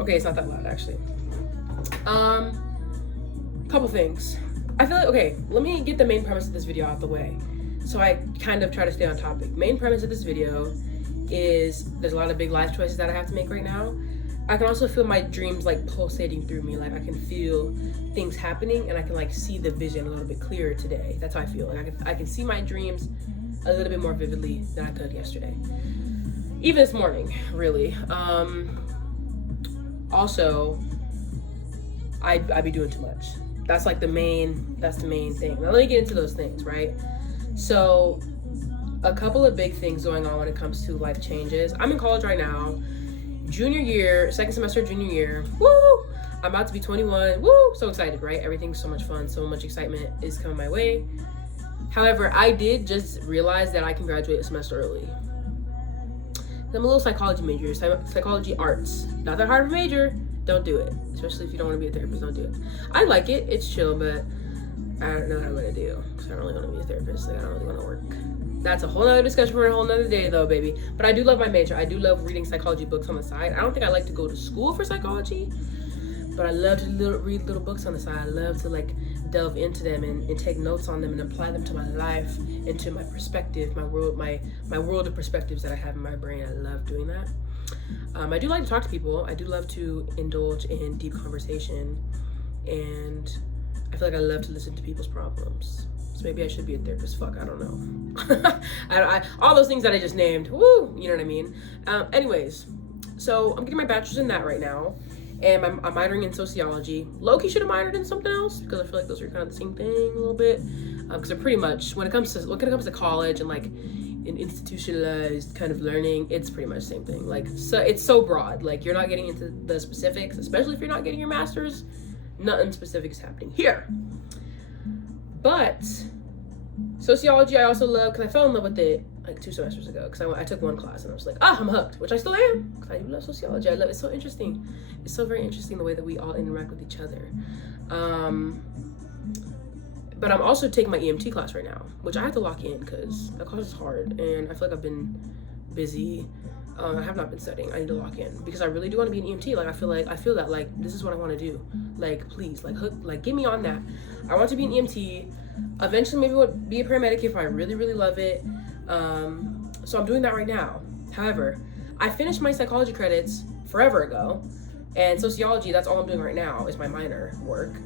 Okay, it's not that loud actually. Couple things. I feel like, okay, let me get the main premise of this video out the way. So I kind of try to stay on topic. Main premise of this video is there's a lot of big life choices that I have to make right now. I can also feel my dreams like pulsating through me. Like I can feel things happening and I can like see the vision a little bit clearer today. That's how I feel. Like I can see my dreams a little bit more vividly than I could yesterday. Even this morning, really. Also, I be doing too much. That's like the main thing. Now let me get into those things, right? So a couple of big things going on when it comes to life changes. I'm in college right now, junior year, second semester, junior year. Woo! I'm about to be 21. Woo! So excited, right? Everything's so much fun. So much excitement is coming my way. However, I did just realize that I can graduate a semester early. I'm a little psychology major, psychology arts. Not that hard of a major. Don't do it. Especially if you don't want to be a therapist, don't do it. I like it. It's chill, but I don't know what I'm going to do. Because I don't really want to be a therapist. Like, I don't really want to work. That's a whole nother discussion for a whole nother day, though, baby. But I do love my major. I do love reading psychology books on the side. I don't think I like to go to school for psychology, but I love to read little books on the side. I love to, like, delve into them and take notes on them and apply them to my life, into my perspective, my world of perspectives that I have in my brain. I love doing that. I do like to talk to people. I do love to indulge in deep conversation, and I feel like I love to listen to people's problems. So maybe I should be a therapist. Fuck, I don't know. All those things that I just named. Woo, you know what I mean? Anyways, so I'm getting my bachelor's in that right now, and I'm minoring in sociology. Low-key should have minored in something else because I feel like those are kind of the same thing a little bit. Because they're pretty much when it comes to college and like an institutionalized kind of learning, it's pretty much the same thing. Like, so it's so broad. Like, you're not getting into the specifics, especially if you're not getting your master's. Nothing specific is happening here. But sociology I also love because I fell in love with it like 2 semesters ago because I took one class and I was like, I'm hooked, which I still am because I do love sociology. I love it. It's so interesting. It's so very interesting the way that we all interact with each other. But I'm also taking my EMT class right now, which I have to lock in because that class is hard and I feel like I've been busy. I have not been studying. I need to lock in because I really do want to be an EMT. Like I feel that like this is what I want to do. Like please, like get me on that. I want to be an EMT. Eventually maybe would be a paramedic if I really, really love it. So I'm doing that right now. However, I finished my psychology credits forever ago, and sociology, that's all I'm doing right now is my minor work.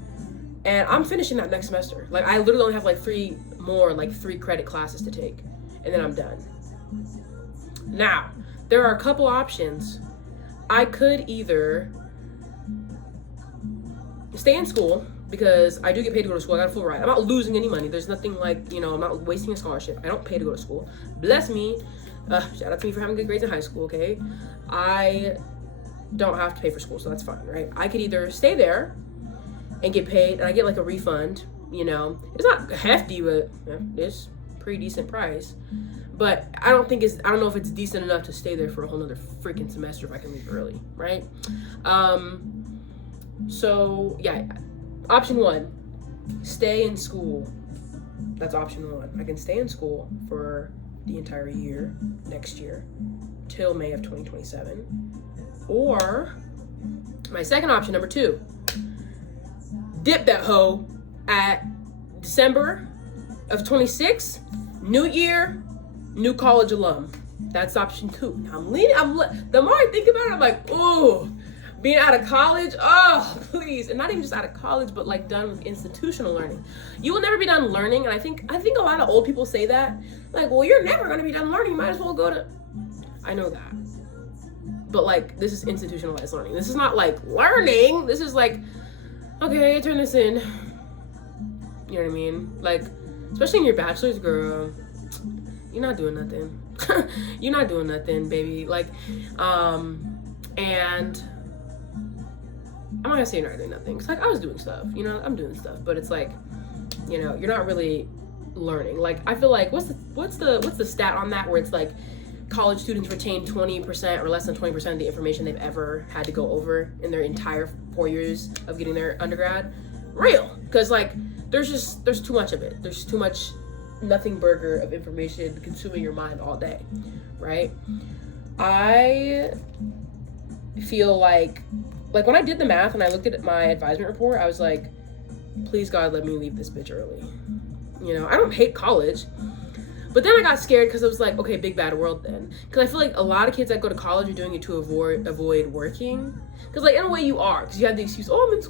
And I'm finishing that next semester. Like I literally only have like 3 credit classes to take, and then I'm done. Now, there are a couple options. I could either stay in school because I do get paid to go to school. I got a full ride. I'm not losing any money. There's nothing like, I'm not wasting a scholarship. I don't pay to go to school. Bless me. Shout out to me for having good grades in high school, okay? I don't have to pay for school, so that's fine, right? I could either stay there and get paid, and I get like a refund, It's not hefty, but it's pretty decent price. But I don't know if it's decent enough to stay there for a whole nother freaking semester if I can leave early, right? So yeah, option 1, stay in school. That's option 1. I can stay in school for the entire year, next year, till May of 2027. Or my second option, number 2, dip that hoe at December of 26, new year, new college alum. That's option 2. Now the more I think about it, I'm like, ooh, being out of college, oh, please. And not even just out of college, but like done with institutional learning. You will never be done learning. And I think a lot of old people say that. Like, well, you're never going to be done learning. You might as well go to... I know that. But like, this is institutionalized learning. This is not like learning. This is like, okay, turn this in. You know what I mean? Like, especially in your bachelor's, girl, you're not doing nothing. You're not doing nothing, baby. Like, and I'm not gonna say you're not doing nothing. Cause like I was doing stuff, I'm doing stuff, but it's like, you're not really learning. Like, I feel like what's the stat on that where it's like college students retain 20% or less than 20% of the information they've ever had to go over in their entire 4 years of getting their undergrad? Real, because like there's too much of it. There's too much nothing burger of information consuming your mind all day, right? I feel like like when I did the math and I looked at my advisement report, I was like, please God, let me leave this bitch early. You know, I don't hate college. But then I got scared because I was like, okay, big bad world then. Because I feel like a lot of kids that go to college are doing it to avoid working. Because like in a way you are. Because you have the excuse, oh, I'm in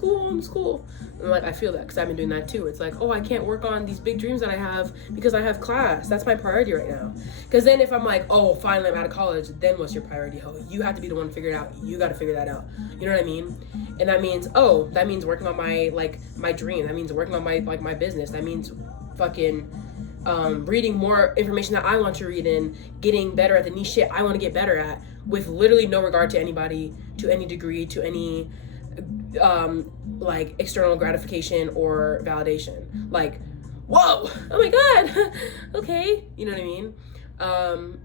school. And like I feel that because I've been doing that too. It's like, oh, I can't work on these big dreams that I have because I have class. That's my priority right now. Because then if I'm like, oh, finally I'm out of college, then what's your priority? Oh, you have to be the one to figure it out. You got to figure that out. You know what I mean? And that means, oh, that means working on my dream. That means working on my business. That means fucking reading more information that I want to read and getting better at the niche shit I want to get better at with literally no regard to anybody, to any degree, to any like external gratification or validation. Like, whoa, oh my God, okay, you know what I mean?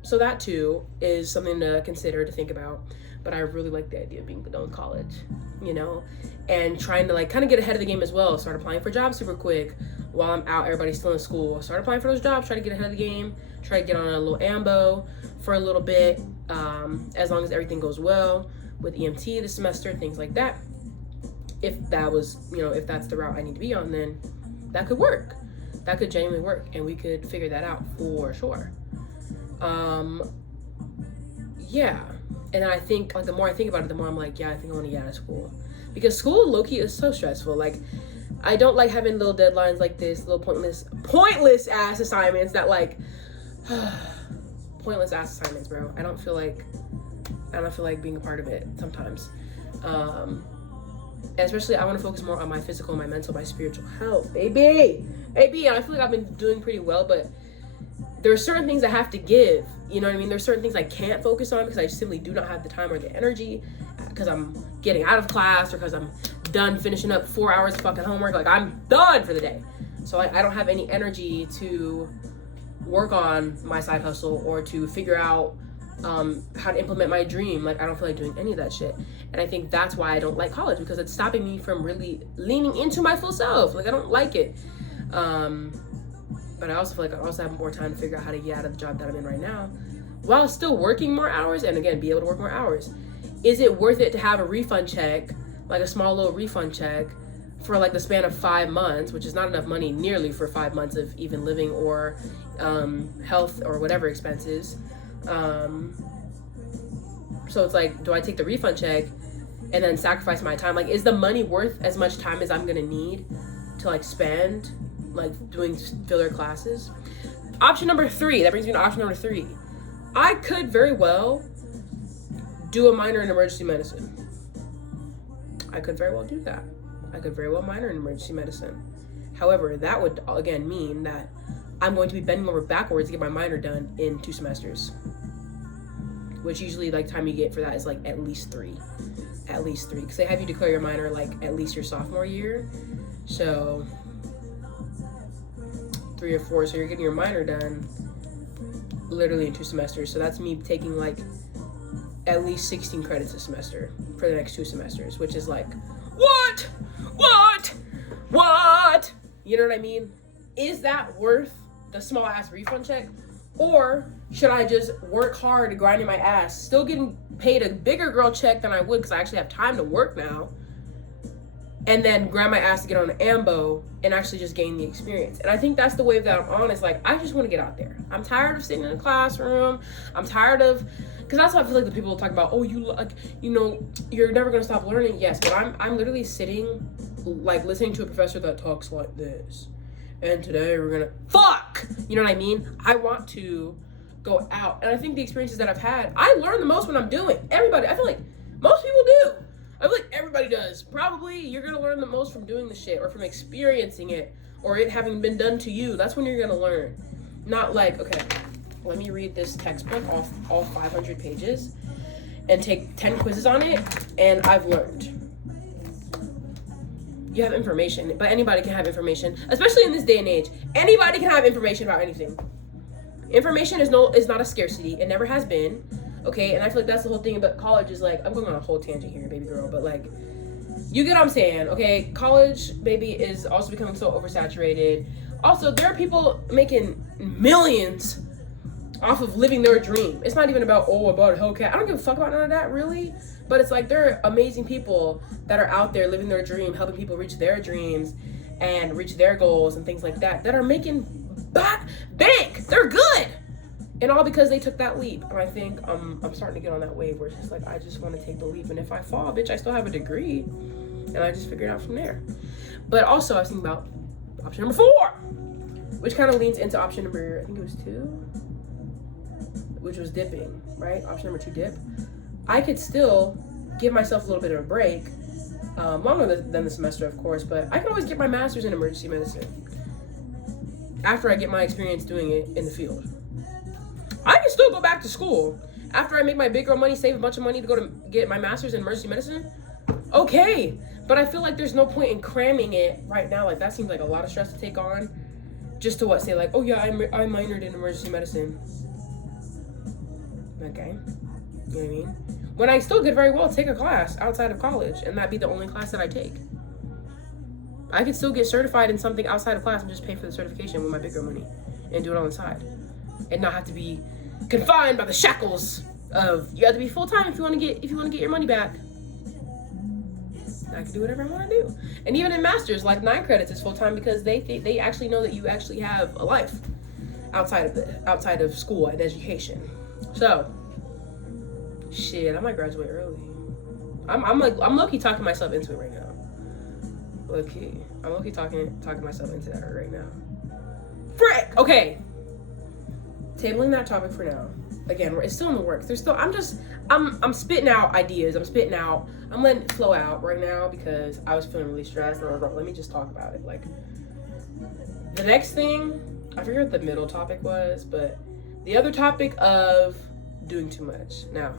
So that too is something to consider, to think about. But I really like the idea of being done with college, you know, and trying to like kind of get ahead of the game as well. Start applying for jobs super quick while I'm out, everybody's still in school. Start applying for those jobs, try to get ahead of the game, try to get on a little AMBO for a little bit, as long as everything goes well with EMT this semester, things like that. If that was, you know, if that's the route I need to be on, then that could work. That could genuinely work, and we could figure that out for sure. Yeah. And then I think, like, the more I think about it, the more I'm like, yeah, I think I want to get out of school. Because school, low-key, is so stressful. Like, I don't like having little deadlines like this, little pointless-ass assignments that, like, pointless-ass assignments, bro. I don't feel like being a part of it sometimes. And especially, I want to focus more on my physical, my mental, my spiritual health, baby. And I feel like I've been doing pretty well, but there are certain things I have to give. You know what I mean? There's certain things I can't focus on because I simply do not have the time or the energy because I'm getting out of class or because I'm done finishing up 4 hours of fucking homework. Like, I'm done for the day. So I don't have any energy to work on my side hustle or to figure out how to implement my dream. Like, I don't feel like doing any of that shit. And I think that's why I don't like college, because it's stopping me from really leaning into my full self. Like, I don't like it. But I also feel like I also have more time to figure out how to get out of the job that I'm in right now while still working more hours, and again, be able to work more hours. Is it worth it to have a refund check, like a small little refund check for like the span of 5 months, which is not enough money nearly for 5 months of even living or health or whatever expenses. So it's like, do I take the refund check and then sacrifice my time? Like, is the money worth as much time as I'm gonna need to like spend like doing filler classes? Option number 3, that brings me to option number 3. I could very well do a minor in emergency medicine. I could very well do that. I could very well minor in emergency medicine. However, that would again mean that I'm going to be bending over backwards to get my minor done in 2 semesters, which usually like time you get for that is like at least 3, because they have you declare your minor like at least your sophomore year. So 3 or 4, so you're getting your minor done literally in 2 semesters. So that's me taking like at least 16 credits a semester for the next 2 semesters, which is like, what? You know what I mean? Is that worth the small ass refund check? Or should I just work hard, grinding my ass, still getting paid a bigger girl check than I would because I actually have time to work now, and then grind my ass to get on an AMBO and actually just gain the experience? And I think that's the wave that I'm on. Is like, I just want to get out there. I'm tired of sitting in a classroom. I'm tired of, because that's why I feel like the people talk about, oh, you like, you know, you're never going to stop learning. Yes, but I'm literally sitting, like, listening to a professor that talks like this. And today we're going to, fuck! You know what I mean? I want to go out. And I think the experiences that I've had, I learn the most when I'm doing. Everybody, I feel like most people do. I feel like everybody does. Probably you're going to learn the most from doing the shit or from experiencing it or it having been done to you. That's when you're going to learn. Not like, okay, let me read this textbook off all 500 pages and take 10 quizzes on it and I've learned. You have information, but anybody can have information, especially in this day and age. Anybody can have information about anything. Information is not a scarcity. It never has been. Okay, and I feel like that's the whole thing about college is like, I'm going on a whole tangent here, baby girl, but like, you get what I'm saying, okay? College, baby, is also becoming so oversaturated. Also, there are people making millions off of living their dream. It's not even about, oh, about a Hellcat. I don't give a fuck about none of that, really. But it's like, there are amazing people that are out there living their dream, helping people reach their dreams and reach their goals and things like that, that are making bank. They're good. And all because they took that leap. And I think I'm starting to get on that wave where it's just like, I just want to take the leap. And if I fall, bitch, I still have a degree. And I just figure it out from there. But also, I was thinking about option number 4, which kind of leans into option number, I think it was 2, which was dipping, right? Option number 2, dip. I could still give myself a little bit of a break, longer than the semester, of course, but I can always get my master's in emergency medicine after I get my experience doing it in the field. I can still go back to school after I make my big girl money, save a bunch of money to go to get my master's in emergency medicine. Okay, but I feel like there's no point in cramming it right now. Like, that seems like a lot of stress to take on, just to say like, oh yeah, I minored in emergency medicine. Okay, you know what I mean? When I still could very well take a class outside of college, and that be the only class that I take. I could still get certified in something outside of class and just pay for the certification with my big girl money and do it on the side, and not have to be confined by the shackles of, you have to be full-time if you want to get your money back. I can do whatever I want to do. And even in masters, like 9 credits is full-time because they actually know that you actually have a life outside of school and education. So shit, I might graduate early. I'm low-key talking myself into it right now. Low-key. I'm low-key talking myself into that right now. Frick! Okay. Tabling that topic for now. Again, it's still in the works. I'm spitting out ideas. I'm letting it flow out right now because I was feeling really stressed. And I was like, let me just talk about it. Like, the next thing, I forget what the middle topic was, but the other topic of doing too much. Now,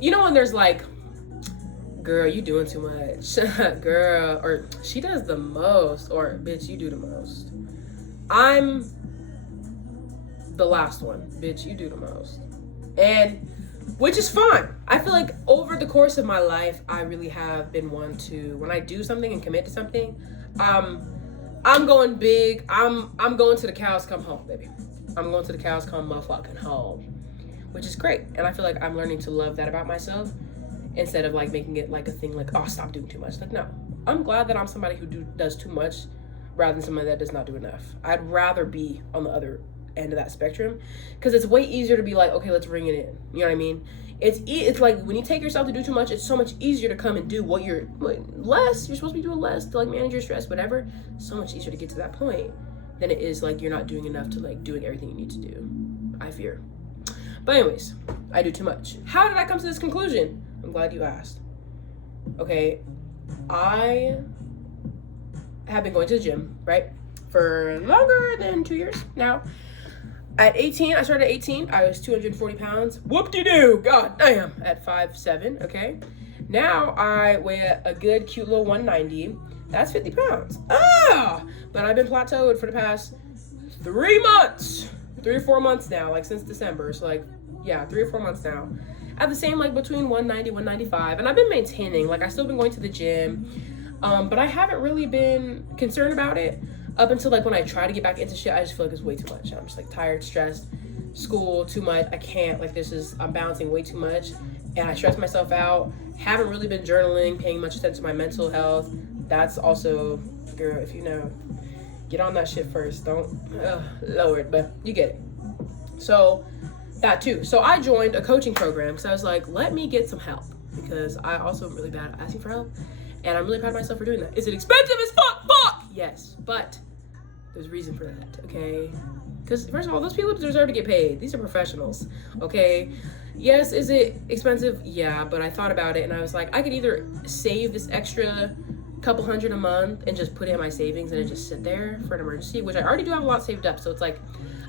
you know when there's like, girl, you doing too much. Girl, or she does the most, or bitch, you do the most. I'm the last one. Bitch, you do the most. And which is fine. I feel like over the course of my life, I really have been one to, when I do something and commit to something, I'm going big. I'm going to the cows come home, baby. I'm going to the cows come motherfucking home, which is great. And I feel like I'm learning to love that about myself instead of like making it like a thing like, oh, stop doing too much. Like, no, I'm glad that I'm somebody who does too much rather than somebody that does not do enough. I'd rather be on the other end of that spectrum because it's way easier to be like, okay, let's bring it in. You know what I mean? It's like when you take yourself to do too much, it's so much easier to come and do what you're supposed to be doing less to like manage your stress, whatever. So much easier to get to that point than it is like you're not doing enough to like doing everything you need to do, I fear. But anyways, I do too much. How did I come to this conclusion? I'm glad you asked. Okay, I have been going to the gym, right, for longer than 2 years now. At 18, I started at 18. I was 240 pounds. Whoop-de-doo. God damn. At 5'7", okay? Now I weigh a good, cute little 190. That's 50 pounds. But I've been plateaued for the past 3 months. 3 or 4 months now, like since December. So like, yeah, 3 or 4 months now. At the same, like between 190, 195. And I've been maintaining, like I still been going to the gym. But I haven't really been concerned about it. Up until like when I try to get back into shit, I just feel like it's way too much. I'm just like tired, stressed, school too much. I can't, like I'm balancing way too much and I stress myself out. Haven't really been journaling, paying much attention to my mental health. That's also, girl, if you know, get on that shit first. Don't, Lord, but you get it. So that too. So I joined a coaching program because I was like, let me get some help because I also am really bad at asking for help. And I'm really proud of myself for doing that. Is it expensive as fuck? Yes, but there's a reason for that, okay? Because first of all, those people deserve to get paid. These are professionals, okay? Yes, is it expensive? Yeah, but I thought about it and I was like, I could either save this extra couple hundred a month and just put it in my savings and it just sit there for an emergency, which I already do have a lot saved up. So it's like,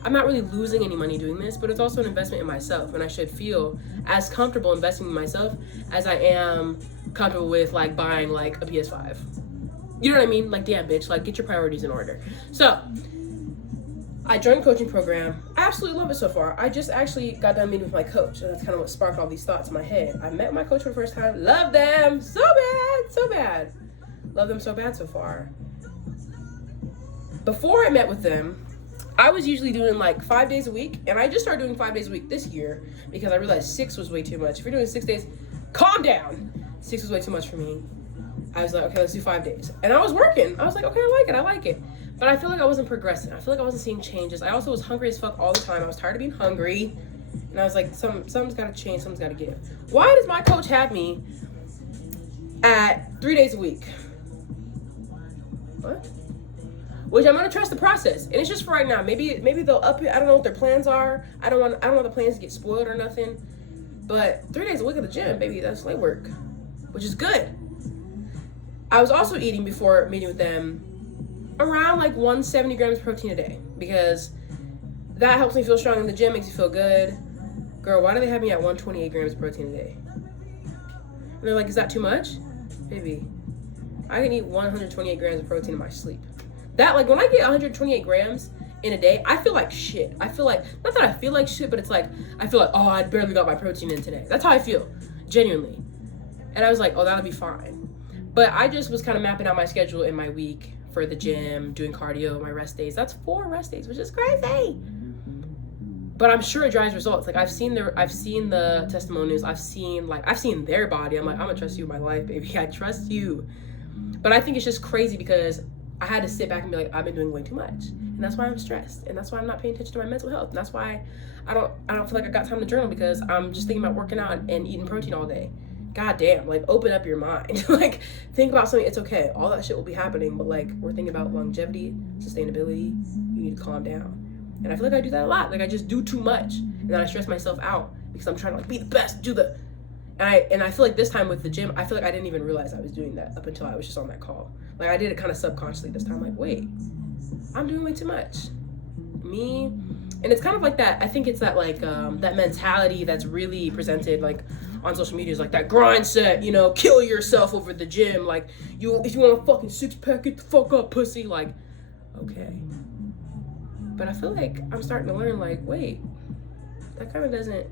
I'm not really losing any money doing this, but it's also an investment in myself. And I should feel as comfortable investing in myself as I am comfortable with like buying like a PS5. You know what I mean? Like, damn, bitch, like get your priorities in order. So I joined a coaching program. I absolutely love it so far. I just actually got done meeting with my coach. So that's kind of what sparked all these thoughts in my head. I met my coach for the first time. Love them so bad, so bad. Love them so bad so far. Before I met with them, I was usually doing like 5 days a week, and I just started doing 5 days a week this year because I realized 6 was way too much. If you're doing 6 days, calm down. 6 was way too much for me. I was like, okay, let's do 5 days. And I was working. I was like, okay, I like it. But I feel like I wasn't progressing. I feel like I wasn't seeing changes. I also was hungry as fuck all the time. I was tired of being hungry. And I was like, something's got to change. Something's got to give. Why does my coach have me at 3 days a week? What? Which I'm gonna trust the process, and it's just for right now. Maybe they'll up it. I don't know what their plans are. I don't want the plans to get spoiled or nothing. But 3 days a week at the gym, baby, that's light work, which is good. I was also eating before meeting with them around like 170 grams of protein a day because that helps me feel strong in the gym, makes me feel good. Girl, why do they have me at 128 grams of protein a day? And they're like, is that too much? Baby, I can eat 128 grams of protein in my sleep. That, like, when I get 128 grams in a day, I feel like shit. I feel like, not that I feel like shit, but it's like, I feel like, oh, I barely got my protein in today. That's how I feel, genuinely. And I was like, oh, that'll be fine. But I just was kind of mapping out my schedule in my week for the gym, doing cardio, my rest days. That's 4 rest days, which is crazy. But I'm sure it drives results. Like, I've seen the testimonials. I've seen their body. I'm like, I'm gonna trust you with my life, baby. I trust you. But I think it's just crazy because I had to sit back and be like, I've been doing way too much. And that's why I'm stressed. And that's why I'm not paying attention to my mental health. And that's why I don't feel like I got time to journal because I'm just thinking about working out and eating protein all day. God damn, like, open up your mind. Like, think about something. It's okay. All that shit will be happening. But, like, we're thinking about longevity, sustainability. You need to calm down. And I feel like I do that a lot. Like, I just do too much. And then I stress myself out because I'm trying to, like, be the best, and I feel like this time with the gym, I feel like I didn't even realize I was doing that up until I was just on that call. Like, I did it kind of subconsciously this time. Like, wait, I'm doing way too much. Me. And it's kind of like that. I think it's that, like, that mentality that's really presented, like, on social media is like that grind set, you know, kill yourself over the gym. Like, if you want a fucking 6-pack, get the fuck up, pussy. Like, okay. But I feel like I'm starting to learn, like, wait, that kind of doesn't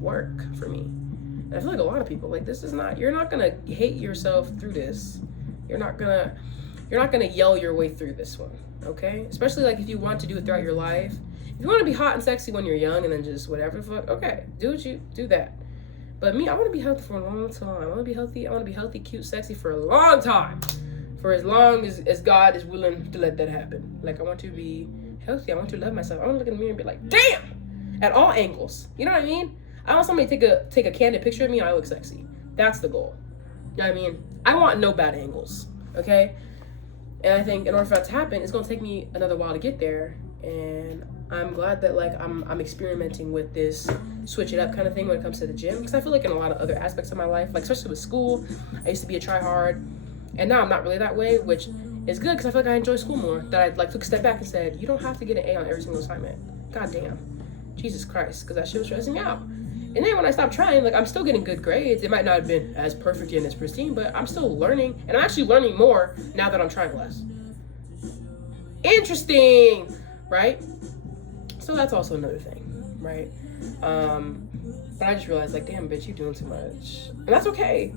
work for me. And I feel like a lot of people, like, this is not, you're not gonna hate yourself through this. You're not gonna yell your way through this one, okay? Especially, like, if you want to do it throughout your life. If you want to be hot and sexy when you're young and then just whatever the fuck, okay, do that. But me, I want to be healthy for a long time. I want to be healthy, cute, sexy for a long time. For as long as God is willing to let that happen. Like, I want to be healthy. I want to love myself. I want to look in the mirror and be like, damn! At all angles. You know what I mean? I want somebody to take a candid picture of me and I look sexy. That's the goal. You know what I mean? I want no bad angles. Okay? And I think in order for that to happen, it's going to take me another while to get there. And I'm glad that, like, I'm experimenting with this switch it up kind of thing when it comes to the gym. Because I feel like in a lot of other aspects of my life, like especially with school, I used to be a try-hard. And now I'm not really that way, which is good because I feel like I enjoy school more. That I, like, took a step back and said, you don't have to get an A on every single assignment. God damn. Jesus Christ. Because that shit was stressing me out. And then when I stopped trying, like, I'm still getting good grades. It might not have been as perfect and as pristine, but I'm still learning. And I'm actually learning more now that I'm trying less. Interesting, right? So that's also another thing, right? But I just realized, like, damn, bitch, you doing too much. And that's okay.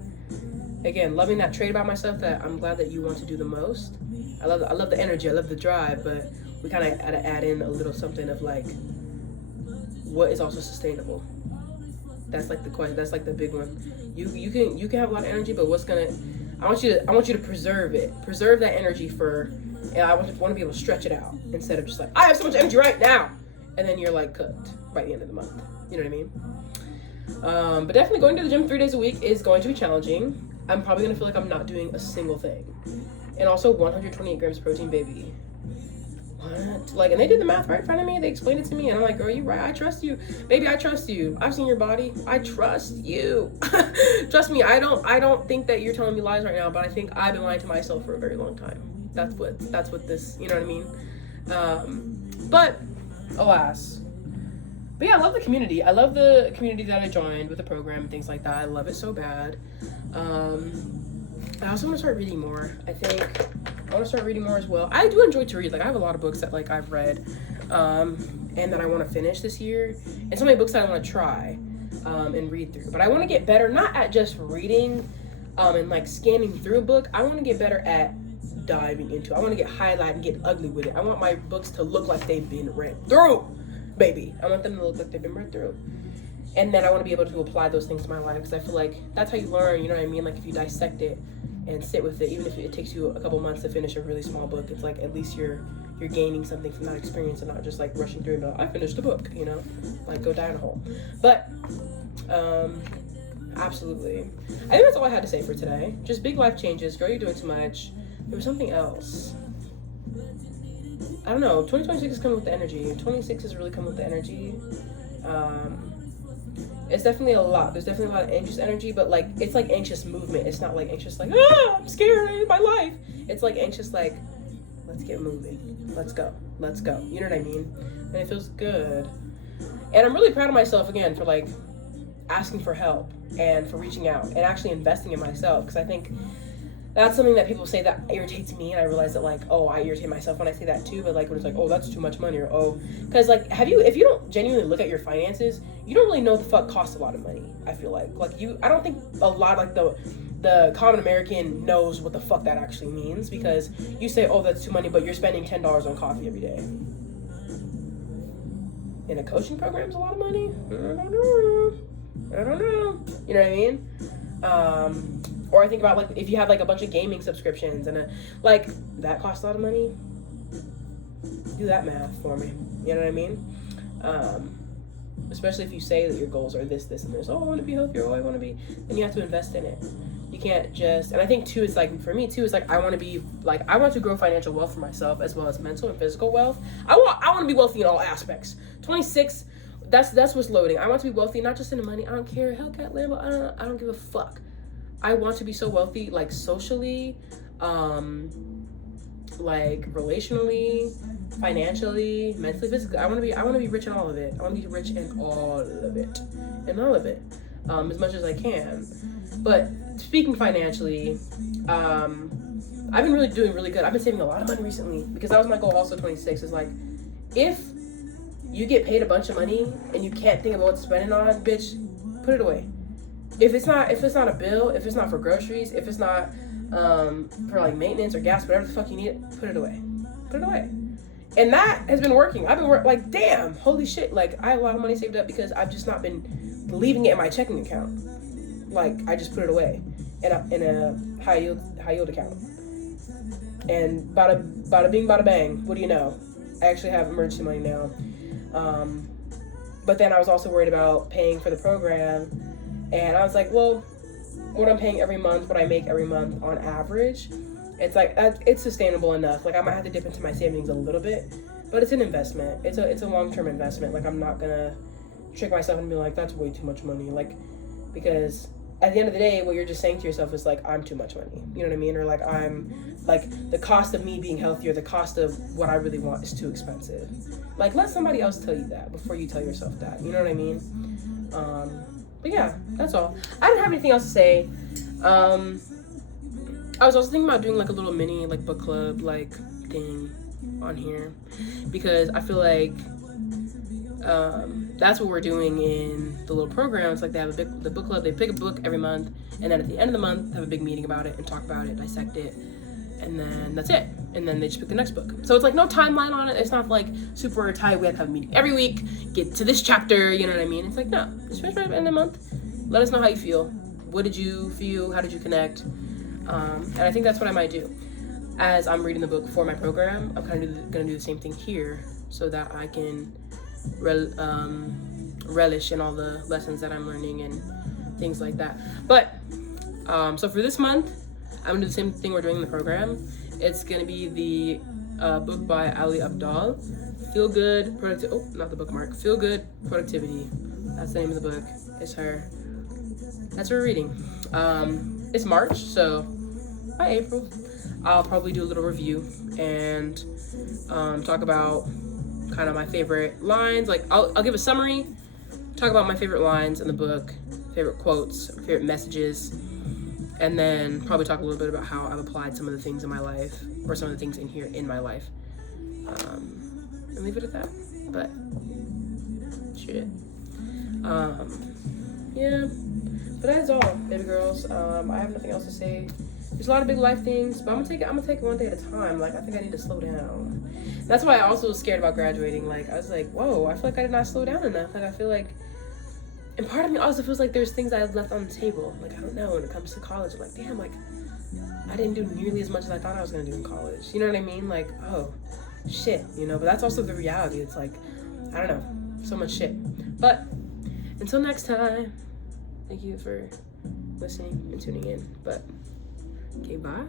Again, loving that trait about myself that I'm glad that you want to do the most. I love the energy, I love the drive, but we kind of gotta add in a little something of, like, what is also sustainable. That's like the question. That's like the big one. You can have a lot of energy, but what's gonna? I want you to preserve it. Preserve that energy and I want to be able to stretch it out instead of just like, I have so much energy right now, and then you're like cooked by the end of the month. You know what I mean? But definitely going to the gym 3 days a week is going to be challenging. I'm probably gonna feel like I'm not doing a single thing, and also 128 grams of protein, baby. What? Like, and they did the math right in front of me. They explained it to me, and I'm like, girl, you right. I trust you, baby. I trust you. I've seen your body. I trust you. Trust me. I don't think that you're telling me lies right now, but I think I've been lying to myself for a very long time. That's what this. You know what I mean? But alas. But yeah, I love the community. I love the community that I joined with the program and things like that. I love it so bad. I also want to start reading more. I want to start reading more as well. I do enjoy to read. Like, I have a lot of books that, like, I've read and that I want to finish this year, and so many books that I want to try and read through. But I want to get better, not at just reading and, like, scanning through a book. I want to get better at diving into. I want to get highlighted and get ugly with it. I want my books to look like they've been read through, baby. I want them to look like they've been read through. And then I want to be able to apply those things to my life, because I feel like that's how you learn, you know what I mean? Like if you dissect it and sit with it, even if it takes you a couple months to finish a really small book, it's like at least you're gaining something from that experience and not just like rushing through and I finished the book, you know? Like go die in a hole. But absolutely. I think that's all I had to say for today. Just big life changes. Girl, you're doing too much. There was something else. I don't know. 2026 is coming with the energy. 26 is really coming with the energy. It's definitely a lot. There's definitely a lot of anxious energy, but like it's like anxious movement. It's not like anxious like, I'm scared in my life. It's like anxious like, let's get moving. Let's go. You know what I mean? And it feels good. And I'm really proud of myself again for like asking for help and for reaching out and actually investing in myself, because I think that's something that people say that irritates me, and I realize that like, oh, I irritate myself when I say that too, but like when it's like, oh, that's too much money, or oh, because like if you don't genuinely look at your finances, you don't really know the fuck costs a lot of money. I feel like I don't think a lot like the common American knows what the fuck that actually means, because you say, oh, that's too money, but you're spending $10 on coffee every day. In a coaching program's a lot of money. I don't know. You know what I mean? Or I think about like if you have like a bunch of gaming subscriptions and like that costs a lot of money. Do that math for me. You know what I mean? Especially if you say that your goals are this, and this. Oh, I want to be healthier. Oh, I want to be. Then you have to invest in it. You can't just. And I think too, it's like for me too, it's like I want to grow financial wealth for myself as well as mental and physical wealth. I want to be wealthy in all aspects. 26. That's what's loading. I want to be wealthy, not just in the money. I don't care. Hellcat, Lambo. I don't give a fuck. I want to be so wealthy, like socially, like relationally, financially, mentally, physically. I want to be rich in all of it. I want to be rich in all of it, as much as I can. But speaking financially, I've been really doing really good. I've been saving a lot of money recently, because that was my goal. Also, 26 is like, if you get paid a bunch of money and you can't think about what to spend it on, bitch, put it away. If it's not a bill, if it's not for groceries, if it's not for like maintenance or gas, whatever the fuck you need, put it away. And that has been working. I've been like, damn, holy shit. Like I have a lot of money saved up because I've just not been leaving it in my checking account. Like I just put it away in a high yield account. And bada bing, bada bang. What do you know? I actually have emergency money now. But then I was also worried about paying for the program, and I was like, well, what I'm paying every month, what I make every month on average, it's like it's sustainable enough. Like I might have to dip into my savings a little bit, but it's an investment. It's a long-term investment. Like I'm not gonna trick myself and be like, that's way too much money. Like, because at the end of the day, what you're just saying to yourself is like, I'm too much money. You know what I mean? Or like I'm like the cost of me being healthier, the cost of what I really want is too expensive. Like let somebody else tell you that before you tell yourself that. You know what I mean? But yeah, that's all. I didn't have anything else to say. I was also thinking about doing like a little mini like book club like thing on here, because I feel like that's what we're doing in the little programs. Like they have the book club, they pick a book every month, and then at the end of the month have a big meeting about it and talk about it, dissect it, and then that's it. And then they just pick the next book. So it's like no timeline on it. It's not like super tight. We have to have a meeting every week, get to this chapter, you know what I mean? It's like, no, just finish right at the end of the month. Let us know how you feel. What did you feel? How did you connect? And I think that's what I might do. As I'm reading the book for my program, I'm kind of gonna do the same thing here, so that I can relish in all the lessons that I'm learning and things like that. But so for this month, I'm gonna do the same thing we're doing in the program. It's gonna be the book by Ali Abdaal, Feel Good Productivity. Oh, not the bookmark. Feel Good Productivity. That's the name of the book. It's her. That's what we're reading. It's March, so by April, I'll probably do a little review and talk about kind of my favorite lines. Like I'll give a summary, talk about my favorite lines in the book, favorite quotes, favorite messages, and then probably talk a little bit about how I've applied some of the things in my life, or some of the things in here in my life, and leave it at that. But shit, yeah. But that's all, baby girls. I have nothing else to say. There's a lot of big life things, but I'm gonna take it one day at a time. Like, I think I need to slow down. That's why I also was scared about graduating. Like, I was like, whoa, I feel like I did not slow down enough. Like, I feel like, and part of me also feels like there's things I left on the table. Like, I don't know, when it comes to college, I'm like, damn, like, I didn't do nearly as much as I thought I was gonna do in college. You know what I mean? Like, oh, shit, you know? But that's also the reality. It's like, I don't know, so much shit. But until next time, thank you for listening and tuning in. But, okay, bye.